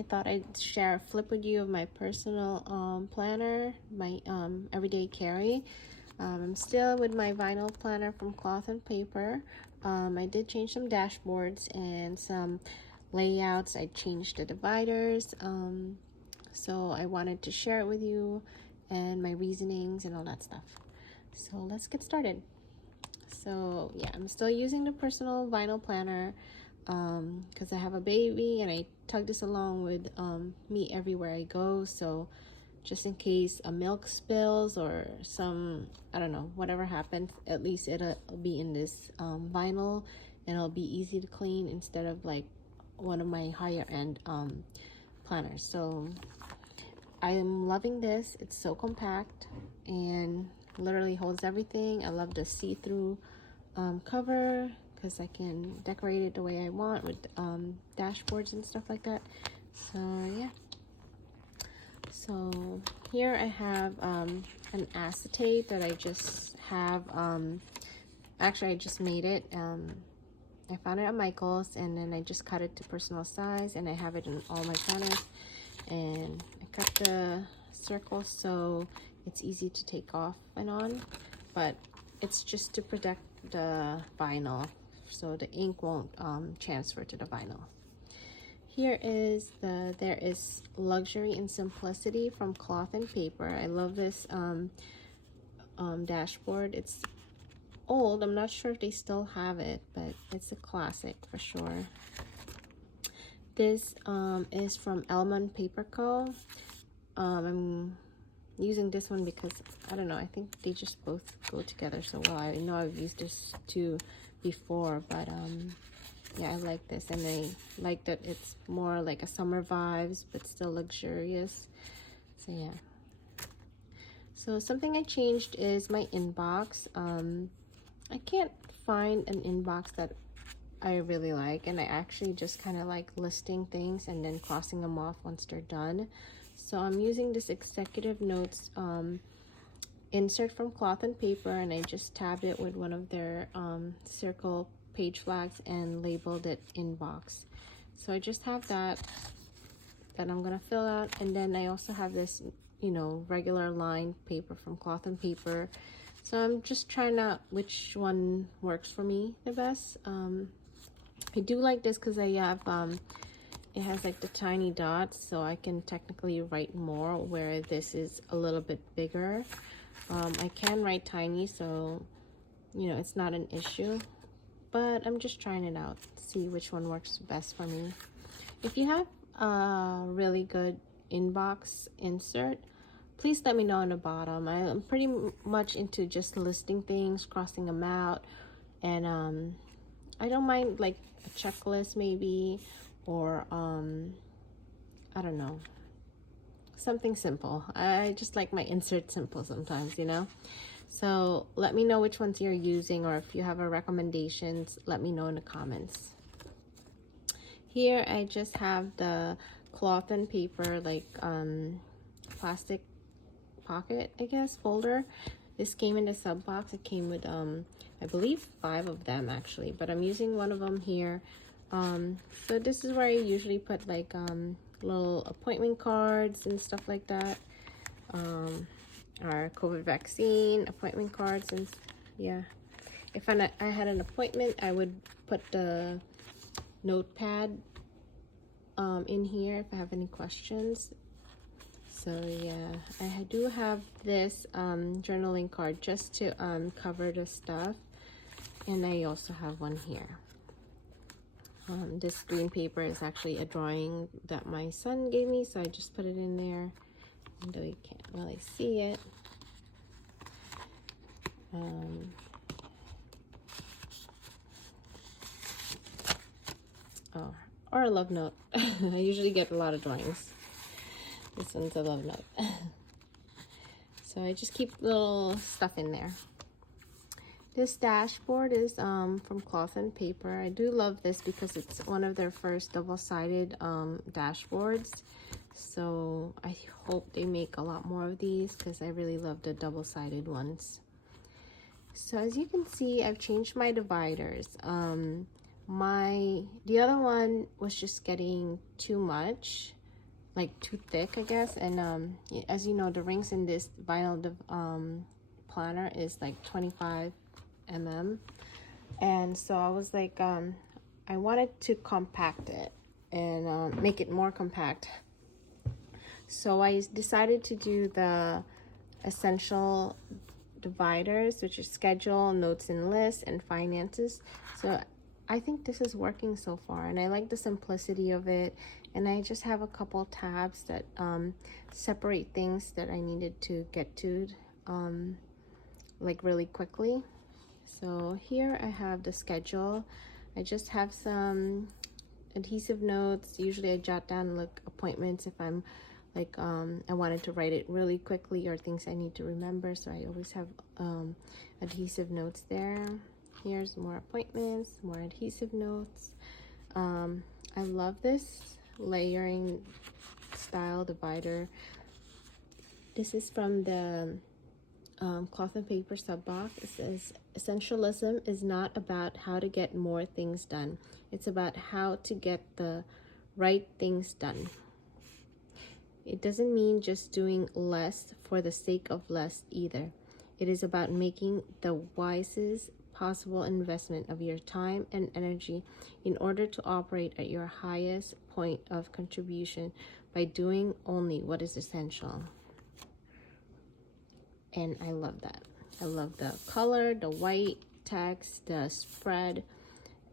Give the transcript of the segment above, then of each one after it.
I thought I'd share a flip with you of my personal planner, my everyday carry. I'm still with my vinyl planner from Cloth and Paper. I did change some dashboards and some layouts. I changed the dividers. So I wanted to share it with you and my reasonings and all that stuff. So let's get started. So yeah, I'm still using the personal vinyl planner because I have a baby and I tug this along with me everywhere I go. So just in case a milk spills or some, I don't know, whatever happens, at least it'll be in this vinyl and it'll be easy to clean instead of like one of my higher end planners. So I'm loving this. It's so compact and literally holds everything. I love the see-through cover because I can decorate it the way I want with dashboards and stuff like that. So yeah. So here I have an acetate that I just have, actually I just made it. I found it at Michael's and then I just cut it to personal size and I have it in all my planners. And I cut the circle so it's easy to take off and on, but it's just to protect the vinyl so the ink won't transfer to the vinyl. Here is there is Luxury and Simplicity from Cloth and Paper. I love this dashboard. It's old. I'm not sure if they still have it, but it's a classic for sure. This is from Elman Paper Co. I'm using this one because, I don't know, I think they just both go together so well. I know I've used this too before, but yeah, I like this, and I like that it's more like a summer vibes but still luxurious. So yeah. So something I changed is my inbox. I can't find an inbox that I really like, and I actually just kind of like listing things and then crossing them off once they're done. So I'm using this executive notes insert from Cloth and Paper, and I just tabbed it with one of their circle page flags and labeled it inbox. So I just have that I'm gonna fill out, and then I also have this, you know, regular lined paper from Cloth and Paper. So I'm just trying out which one works for me the best. I do like this because I have it has like the tiny dots, so I can technically write more, where this is a little bit bigger. I can write tiny, so you know it's not an issue, but I'm just trying it out to see which one works best for me. If you have a really good inbox insert, please let me know on the bottom. I'm pretty much into just listing things, crossing them out, and I don't mind like a checklist maybe, or I don't know, something simple. I just like my insert simple sometimes, you know. So let me know which ones you're using, or if you have a recommendations, let me know in the comments. Here I just have the Cloth and Paper like plastic pocket, I guess, folder. This came in the sub box. It came with I believe 5 of them actually, but I'm using one of them here. So this is where I usually put like little appointment cards and stuff like that, our COVID vaccine appointment cards, and yeah, if I had an appointment, I would put the notepad in here if I have any questions. So yeah, I do have this journaling card just to cover the stuff, and I also have one here. This green paper is actually a drawing that my son gave me, so I just put it in there, though you can't really see it. Oh, or a love note. I usually get a lot of drawings. This one's a love note. So I just keep little stuff in there. This dashboard is from Cloth and Paper. I do love this because it's one of their first double-sided dashboards. So I hope they make a lot more of these because I really love the double-sided ones. So as you can see, I've changed my dividers. The other one was just getting too much. like too thick, I guess. And as you know, the rings in this vinyl planner is like 25 mm, and so I was like, I wanted to compact it and make it more compact. So I decided to do the essential dividers, which is schedule, notes and lists, and finances. So I think this is working so far, and I like the simplicity of it. And I just have a couple tabs that separate things that I needed to get to like really quickly. So here I have the schedule. I just have some adhesive notes. Usually I jot down like appointments if I'm like I wanted to write it really quickly, or things I need to remember, so I always have adhesive notes there. Here's more appointments, more adhesive notes. I love this layering style divider. This is from the cloth and paper sub box. It says, essentialism is not about how to get more things done. It's about how to get the right things done. It doesn't mean just doing less for the sake of less either. It is about making the wisest possible investment of your time and energy in order to operate at your highest point of contribution by doing only what is essential. And I love that. I love the color, the white text, the spread.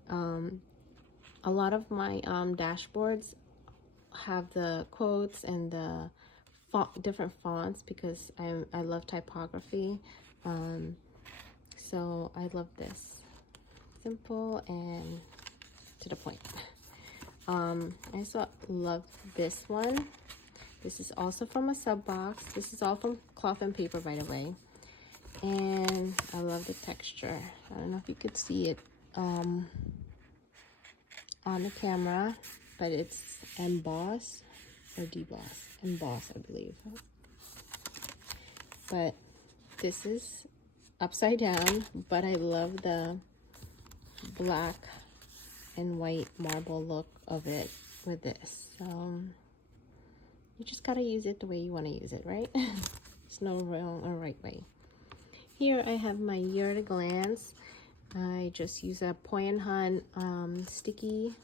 A lot of my dashboards have the quotes and the different fonts because I love typography. So I love this. Simple and to the point. I also love this one. This is also from a sub box. This is all from cloth and paper, by the way. And I love the texture. I don't know if you could see it on the camera, but it's emboss or deboss. Emboss, I believe. But this is upside down, but I love the black and white marble look of it with this. You just gotta use it the way you want to use it, right? There's no wrong or right way. Here I have my year at a glance. I just use a Point Hunt sticky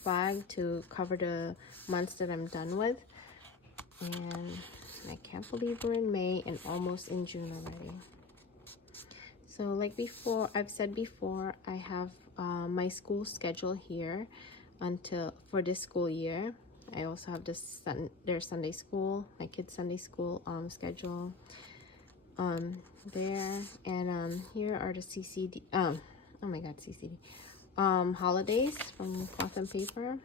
flag to cover the months that I'm done with. And I can't believe we're in May and almost in June already. So like before, I've said before, I have my school schedule here for this school year. I also have their Sunday school, my kids' Sunday school schedule there. And here are the CCD, oh my god, CCD, holidays from cloth and paper.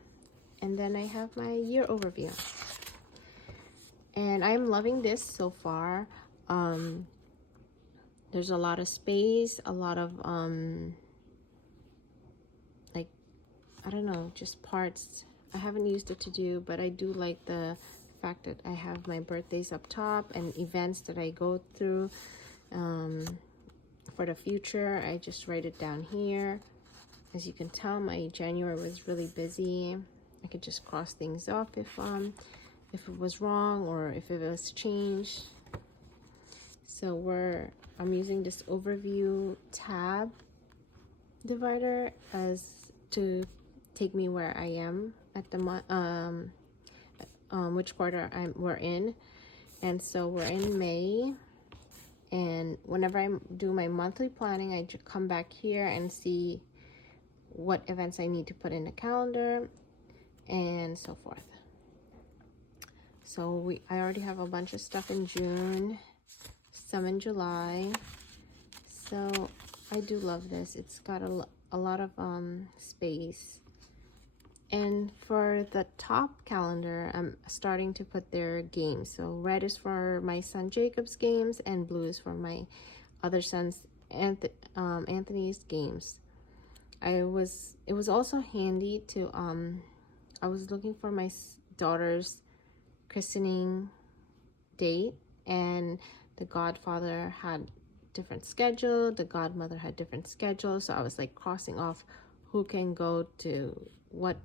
And then I have my year overview. And I'm loving this so far. There's a lot of space, a lot of like, I don't know, just parts. I haven't used it to do, but I do like the fact that I have my birthdays up top and events that I go through for the future. I just write it down here. As you can tell, my January was really busy. I could just cross things off if it was wrong or if it was changed. So I'm using this overview tab divider to take me where I am at the month, which quarter we're in. And so we're in May, and whenever I do my monthly planning, I just come back here and see what events I need to put in the calendar and so forth. So I already have a bunch of stuff in June, some in July. So I do love this. It's got a lot of space. And for the top calendar, I'm starting to put their games. So red is for my son Jacob's games, and blue is for my other son's Anthony's games. It was also handy to I was looking for my daughter's christening date, and the godfather had different schedule, the godmother had different schedules, so I was like crossing off who can go to what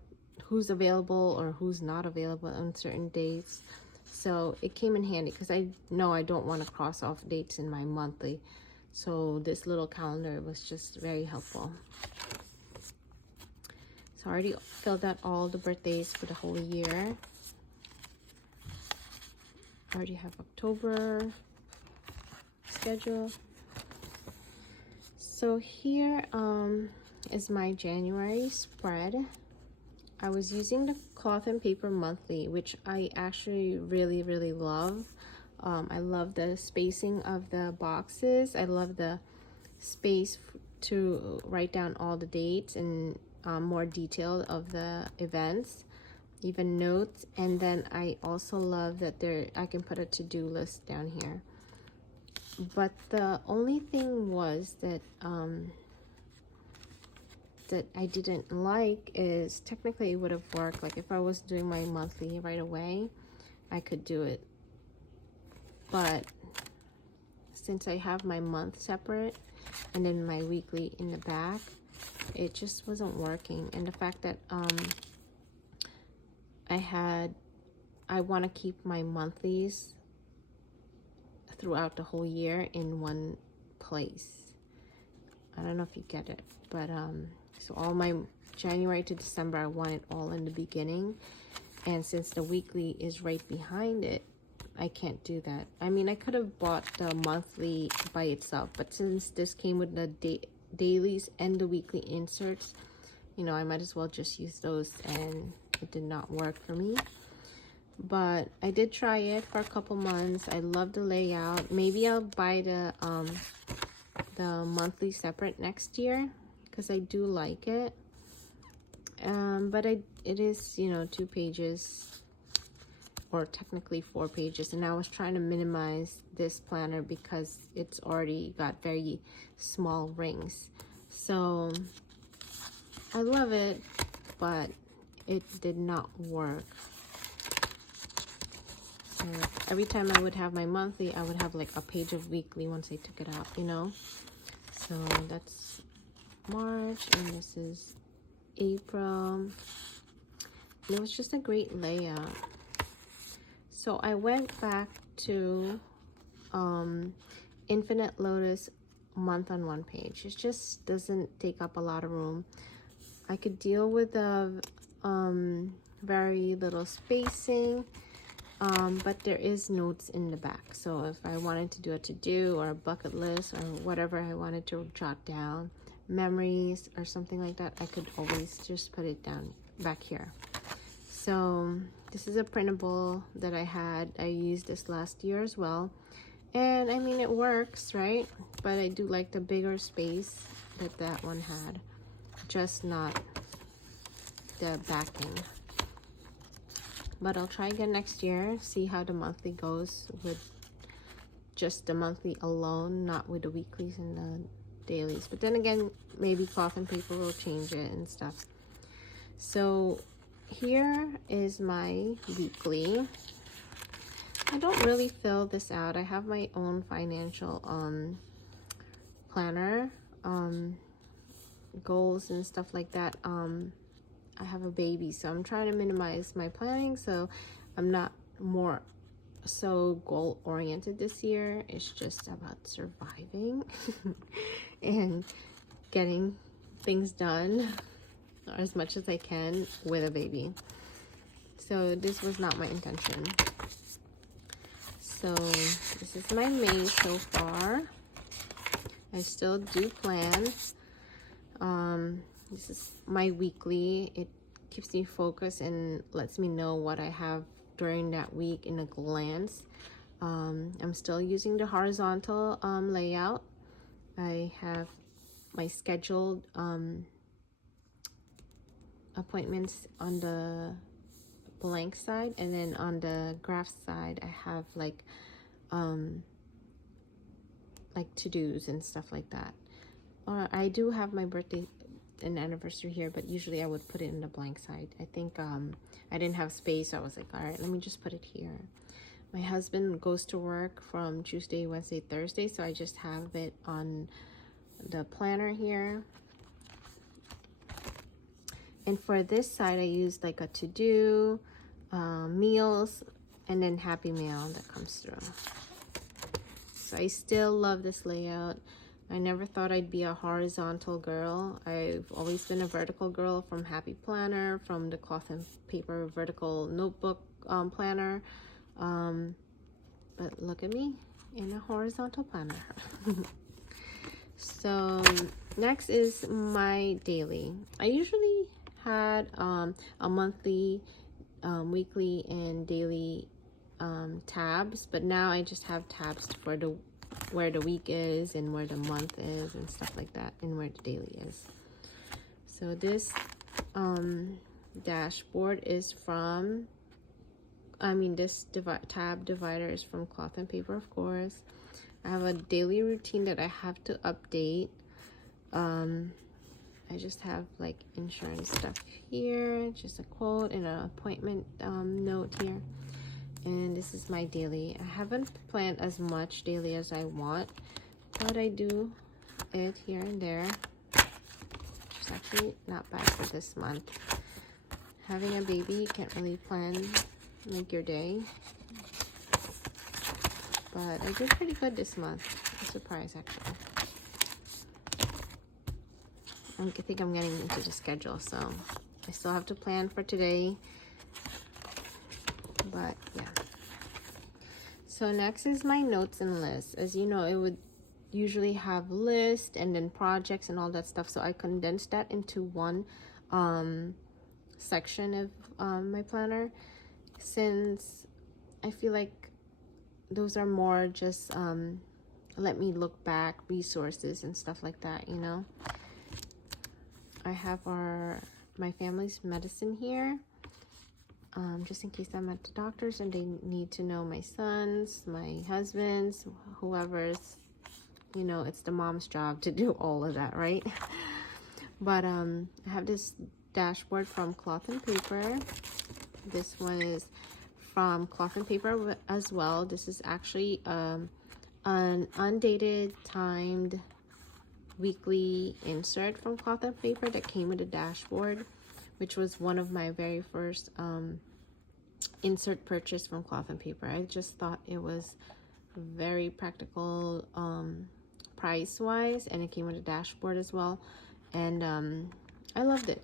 who's available or who's not available on certain dates. So it came in handy because I know I don't want to cross off dates in my monthly. So this little calendar was just very helpful. So I already filled out all the birthdays for the whole year. I already have October schedule. So here is my January spread. I was using the cloth and paper monthly, which I actually really love. I love the spacing of the boxes. I love the space to write down all the dates and more detail of the events, even notes. And then I also love that I can put a to-do list down here. But the only thing was that that I didn't like is technically it would have worked. Like if I was doing my monthly right away, I could do it. But since I have my month separate and then my weekly in the back, it just wasn't working. And the fact that I want to keep my monthlies throughout the whole year in one place. I don't know if you get it, but so all my January to December, I want it all in the beginning. And since the weekly is right behind it, I can't do that. I mean, I could have bought the monthly by itself, but since this came with the dailies and the weekly inserts, you know, I might as well just use those, and it did not work for me. But I did try it for a couple months. I love the layout. Maybe I'll buy the monthly separate next year because I do like it. But it is, you know, 2 pages, or technically 4 pages, and I was trying to minimize this planner because it's already got very small rings. So I love it, but it did not work. So every time I would have my monthly, I would have like a page of weekly once I took it out, you know. So that's March, and this is April. And it was just a great layout. So I went back to Infinite Lotus month on one page. It just doesn't take up a lot of room. I could deal with the very little spacing, but there is notes in the back. So if I wanted to do a to-do or a bucket list or whatever I wanted to jot down, memories or something like that, I could always just put it down back here. So this is a printable that I had. I used this last year as well, and I mean, it works, right? But I do like the bigger space that one had, just not the backing. But I'll try again next year, see how the monthly goes with just the monthly alone, not with the weeklies and the dailies. But then again, maybe cloth and paper will change it and stuff. So here is my weekly. I don't really fill this out. I have my own financial planner, goals and stuff like that. I have a baby, so I'm trying to minimize my planning, so I'm not more so goal oriented this year. It's just about surviving and getting things done as much as I can with a baby. So this was not my intention. So this is my May so far. I still do plan. This is my weekly. It keeps me focused and lets me know what I have during that week in a glance. I'm still using the horizontal layout. I have my scheduled appointments on the blank side, and then on the graph side I have like to-dos and stuff like that. I do have my birthday and anniversary here, but usually I would put it in the blank side. I think I didn't have space, so I was like, all right, let me just put it here. My husband goes to work from Tuesday, Wednesday, Thursday, so I just have it on the planner here. And for this side, I used like a to-do, meals, and then Happy Mail that comes through. So I still love this layout. I never thought I'd be a horizontal girl. I've always been a vertical girl, from Happy Planner, from the cloth and paper vertical notebook planner. But look at me in a horizontal planner. So next is my daily. I usually had a monthly, weekly, and daily tabs, but now I just have tabs for the where the week is and where the month is and stuff like that, and where the daily is. So this dashboard is from, this tab divider is from Cloth and Paper, of course. I have a daily routine that I have to update. I just have like insurance stuff here, just a quote and an appointment note here. And this is my daily. I haven't planned as much daily as I want, but I do it here and there. It's actually not bad for this month. Having a baby, you can't really plan like your day, but I did pretty good this month. I'm surprised, actually. I think I'm getting into the schedule, so I still have to plan for today, but yeah. So next is my notes and lists. As you know, it would usually have lists and then projects and all that stuff, so I condensed that into one section of my planner, since I feel like those are more just let me look back, resources and stuff like that, you know. I have my family's medicine here, just in case I'm at the doctor's and they need to know my son's, my husband's, whoever's, you know, it's the mom's job to do all of that, right? But I have this dashboard from Cloth and Paper. This one is from Cloth and Paper as well. This is actually an undated, timed weekly insert from Cloth and Paper that came with a dashboard, which was one of my very first insert purchase from Cloth and Paper. I just thought it was very practical price wise, and it came with a dashboard as well, and I loved it.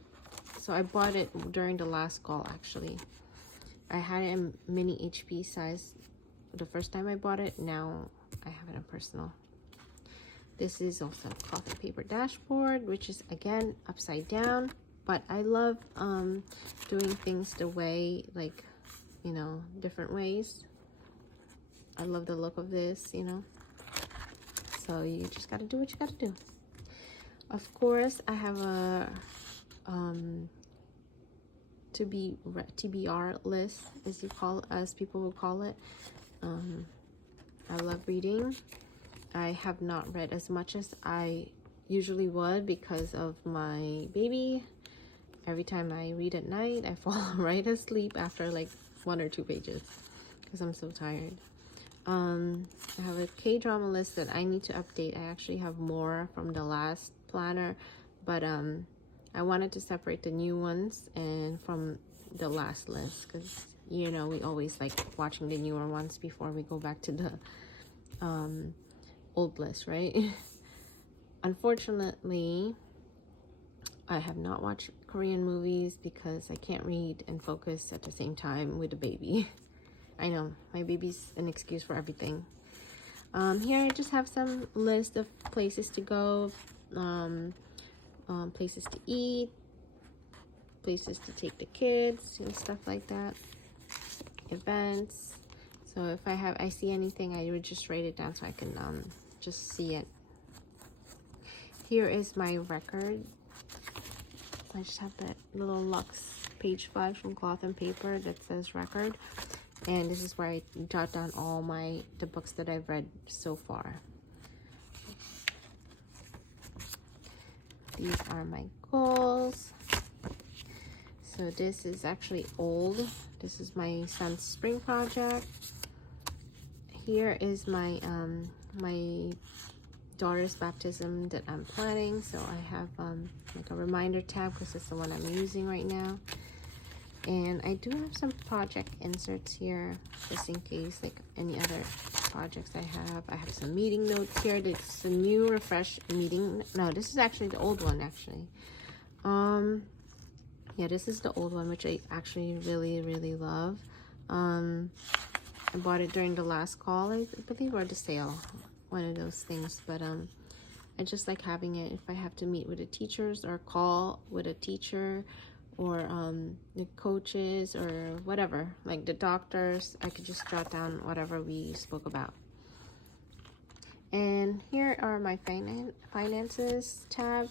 So I bought it during the last call. Actually, I had it in mini HP size the first time I bought it. Now I have it in personal. This is also a Cloth and Paper dashboard, which is again upside down, but I love doing things the way, like, you know, different ways. I love the look of this, you know. So you just gotta do what you gotta do. Of course, I have a TBR list, as people will call it. I love reading. I have not read as much as I usually would because of my baby. Every time I read at night, I fall right asleep after like 1 or 2 pages because I'm so tired. I have a K-drama list that I need to update. I actually have more from the last planner, but I wanted to separate the new ones and from the last list, because, you know, we always like watching the newer ones before we go back to the old list, right? Unfortunately, I have not watched Korean movies because I can't read and focus at the same time with the baby. I know, my baby's an excuse for everything. Here I just have some list of places to go, places to eat, places to take the kids and stuff like that, events. So if I see anything, I would just write it down so I can just see it. Here is my record. I just have that little Luxe page 5 from Cloth and Paper that says record, and this is where I jot down all the books that I've read so far. These are my goals. So this is actually old. This is my son's spring project. Here is my my daughter's baptism that I'm planning. So I have like a reminder tab because it's the one I'm using right now. And I do have some project inserts here just in case, like any other projects I have. I have some meeting notes here. This is a new refresh meeting. No, this is actually the old one actually. Yeah, this is the old one, which I actually really love. I bought it during the last call, I believe, or the sale, one of those things. But I just like having it if I have to meet with the teachers or call with a teacher or the coaches or whatever, like the doctors. I could just jot down whatever we spoke about. And here are my finances tab.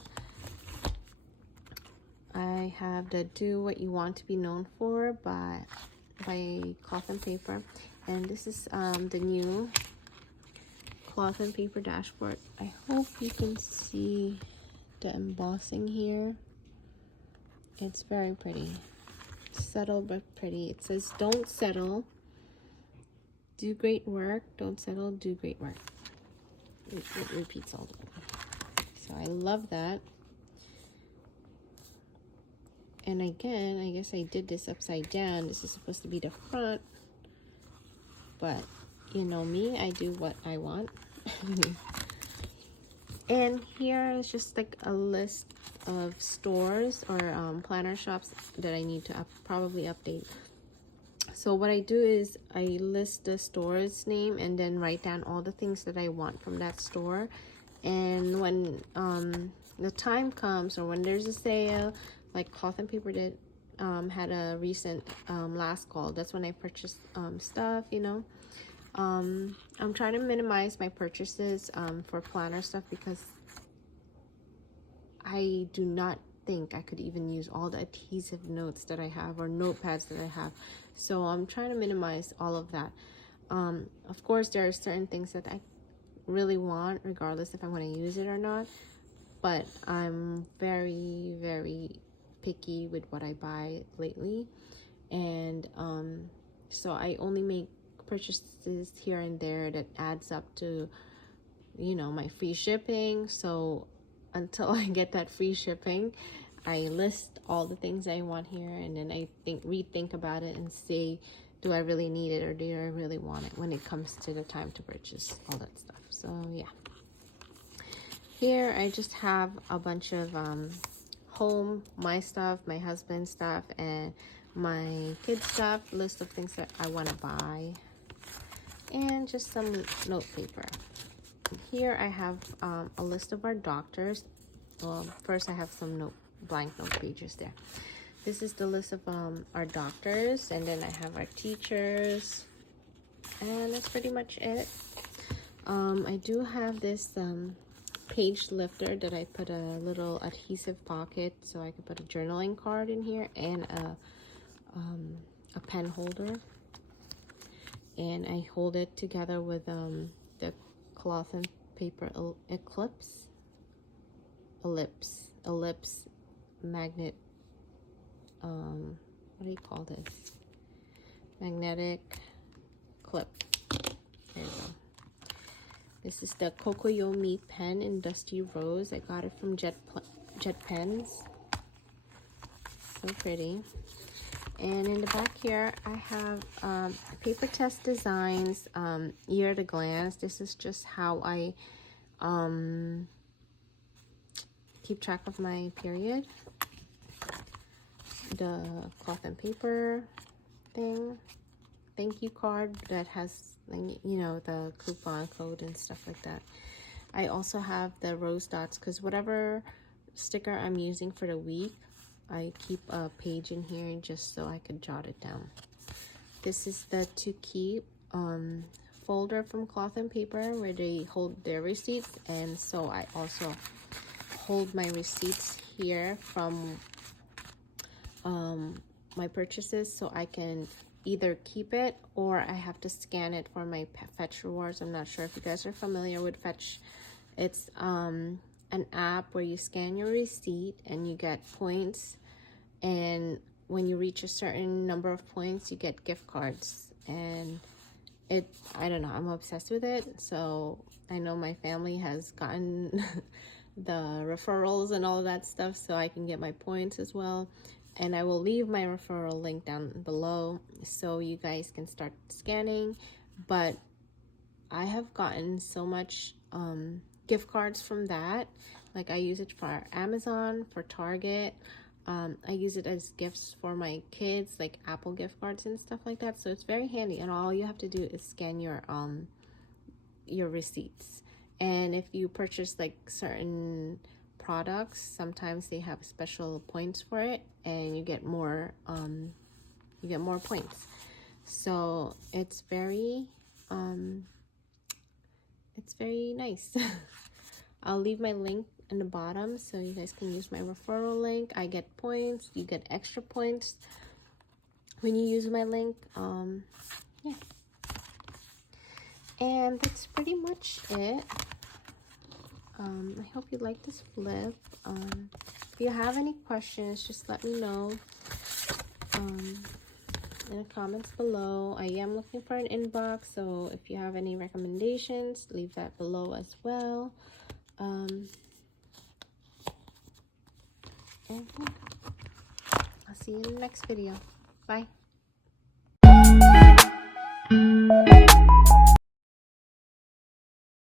I have the Do What You Want to Be Known For by Cloth and Paper. And this is the new Cloth and Paper dashboard. I hope you can see the embossing here. It's very pretty. Subtle but pretty. It says, don't settle. Do great work. Don't settle. Do great work. It repeats all the way. So I love that. And again, I guess I did this upside down. This is supposed to be the front. But you know me, I do what I want. And here is just like a list of stores or planner shops that I need to probably update. So what I do is I list the store's name and then write down all the things that I want from that store. And when the time comes, or when there's a sale, like Cloth and Paper did, had a recent last call. That's when I purchased stuff, you know. I'm trying to minimize my purchases for planner stuff because I do not think I could even use all the adhesive notes that I have or notepads that I have. So I'm trying to minimize all of that. Of course, there are certain things that I really want, regardless if I'm going to use it or not. But I'm very picky with what I buy lately. And so I only make purchases here and there that adds up to, you know, my free shipping. So until I get that free shipping, I list all the things I want here, and then I rethink about it and say, do I really need it or do I really want it when it comes to the time to purchase all that stuff. So yeah, here I just have a bunch of my stuff, my husband's stuff, and my kids stuff, list of things that I want to buy, and just some note paper. Here I have a list of our doctors. Well, first I have some blank note pages there. This is the list of our doctors, and then I have our teachers, and that's pretty much it. I do have this page lifter that I put a little adhesive pocket so I can put a journaling card in here, and a pen holder, and I hold it together with the Cloth and Paper ellipse magnet, what do you call this, magnetic clip. There you go. This is the Kokoyomi pen in Dusty Rose. I got it from Jet Pens. So pretty. And in the back here, I have Paper Test Designs, Year at a Glance. This is just how I keep track of my period. The Cloth and Paper thing. Thank you card that has, you know, the coupon code and stuff like that. I also have the rose dots because whatever sticker I'm using for the week, I keep a page in here just so I could jot it down. This is the To Keep folder from Cloth and Paper where they hold their receipts, and so I also hold my receipts here from my purchases, so I can either keep it or I have to scan it for my Fetch rewards. I'm not sure if you guys are familiar with Fetch. It's an app where you scan your receipt and you get points, and when you reach a certain number of points you get gift cards, and I don't know, I'm obsessed with it. So I know my family has gotten the referrals and all of that stuff, so I can get my points as well. And I will leave my referral link down below so you guys can start scanning. But I have gotten so much gift cards from that. Like I use it for Amazon, for Target. I use it as gifts for my kids, like Apple gift cards and stuff like that. So it's very handy, and all you have to do is scan your receipts. And if you purchase like certain products, sometimes they have special points for it, and you get more points. So it's very nice. I'll leave my link in the bottom so you guys can use my referral link. I get points, you get extra points when you use my link. Yeah, and that's pretty much it. I hope you like this flip. If you have any questions, just let me know in the comments below. I am looking for an inbox, so if you have any recommendations, leave that below as well. And I'll see you in the next video. Bye.